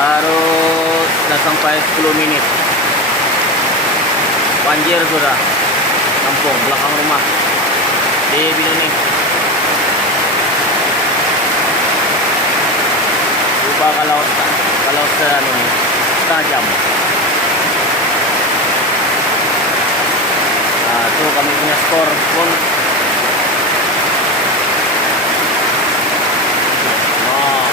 Baru sudah sampai 10 menit. Banjir sudah. Kampung belakang rumah di Binuni. Coba kalau setengah jam. Nah, tu kami punya skor pun. Nah.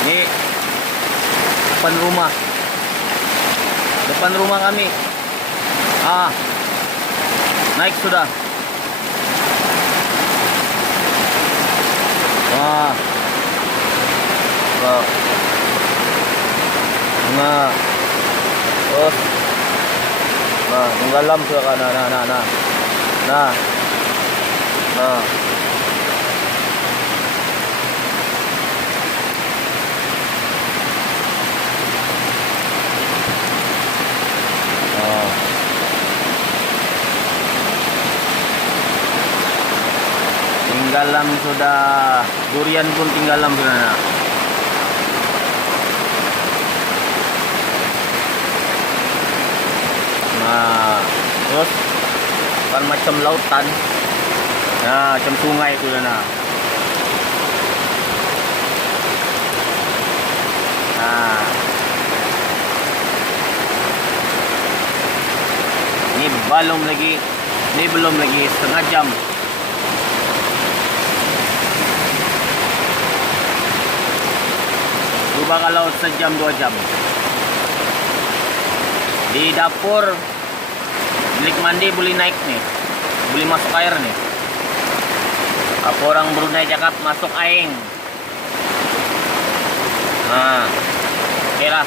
Ini depan rumah kami. Naik sudah. Wah, nah, terus, tenggelam sudah kan, nah. Tinggalam sudah, durian pun tinggalam sudah. Nah, terus kan macam lautan, nah macam sungai sudah nah. Nah, ini belum lagi setengah jam. Coba kalau sejam 2 jam. Di dapur bilik mandi boleh naik nih, boleh masuk air nih. Apa orang Brunei cakap masuk aing. Nah, oke lah.